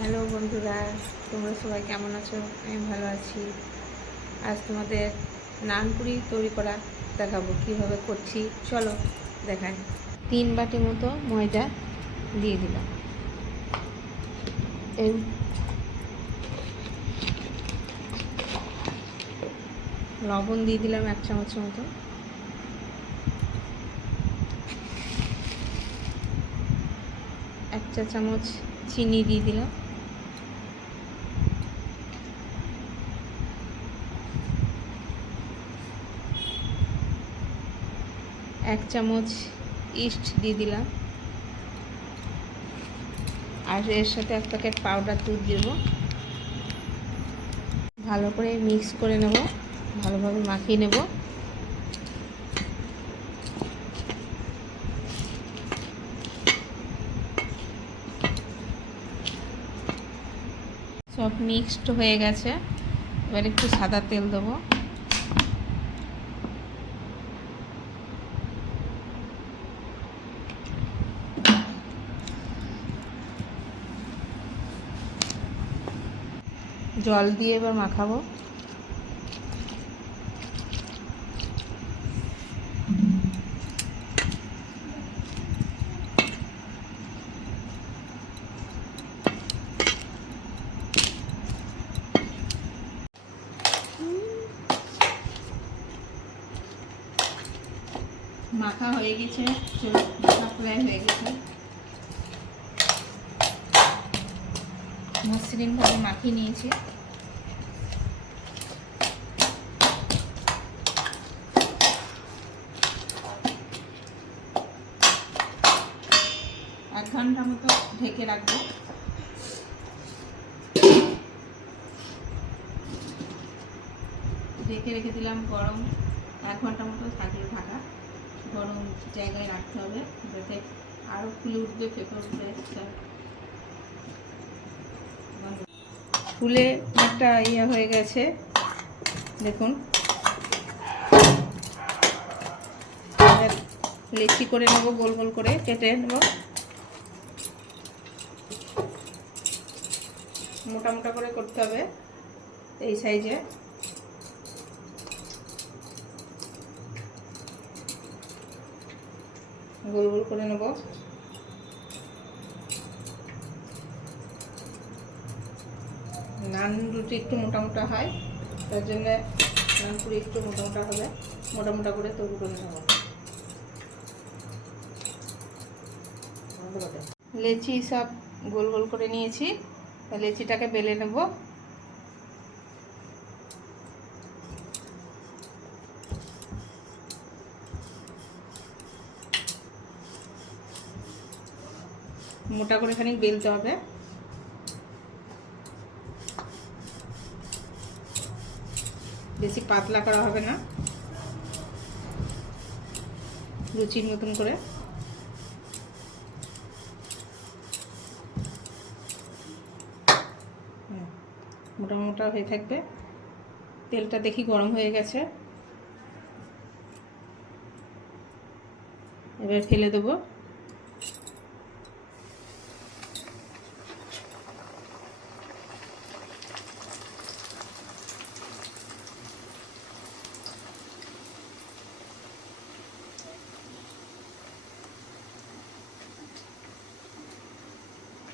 Hello বন্ধুরা, তোমরা সবাই কেমন আছো? আমি ভালো আছি। আজ তোমাদের নানপুরি তৈরি করা দেখাবো, কিভাবে করছি চলো দেখাই। 3 বাটি মতো ময়দা দিয়ে দিলাম, এই লবণ দিয়ে দিলাম 1 চামচের মতো, এক চা চামচ চিনি দিয়ে দিলাম, এক চামচ ইস্ট দিয়ে দিলাম, আর এর সাথে 1 প্যাকেট পাউডার দুধ দেব। ভালো করে মিক্স করে নেব, ভালোভাবে মাখিয়ে নেব। সব মিক্সড হয়ে গেছে, এবার একটু সাদা তেল দেবো। জল দিয়ে এবার মাখাবো। মাখা হয়ে গেছে, চলো মাখা প্রায় হয়ে গেছে। মসৃণভাবে মাখিয়ে নিয়েছি। এক ঘন্টা মতো ঢেকে রাখবো। ঢেকে রেখে দিলাম গরম, 1 ঘন্টা মতো থাকলে ঢাকা। গরম জায়গায় রাখতে হবে যাতে আরও ফুলে উঠবে, ফেপে উঠবে। ফুলে একটা ইয়ে হয়ে গেছে দেখুন। লেচি করে নেব, গোল গোল করে কেটে নেব। মোটা মোটা করে করতে হবে, এই সাইজে। গোল গোল করে নেব। নান রুটি একটু মোটা মোটা হয়, তার জন্য নান পুরি একটু মোটা মোটা হবে। মোটা মোটা করে তৈরি করে নেব। লেচি সব গোল গোল করে নিয়েছি, লেচিটাকে বেলে নেব। মোটা করে খানিক বেলতে হবে, বেশি পাতলা করা হবে না, লুচির মতন করে। মোটা মোটা হয়ে থাকবে। তেলটা দেখি গরম হয়ে গেছে, এবার ফেলে দেবো।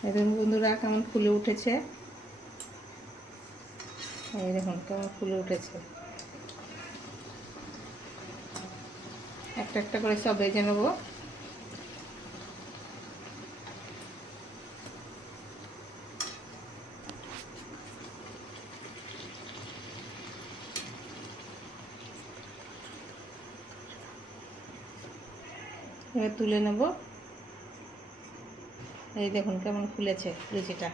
দেখুন বন্ধুরা কেমন ফুলে উঠেছে, এই দেখুন কেমন ফুলে উঠেছে। একটা একটা করে সব ভেজে নেব। এবার তুলে নেব। এই দেখুন কেমন ফুলেছে লুচিটা।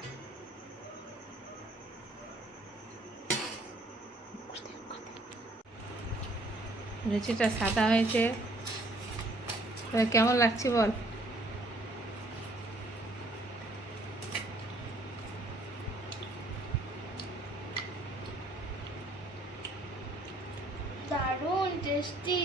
লুচিটা সাদা হয়েছে, কেমন লাগছে বল? দারুণ টেস্টি।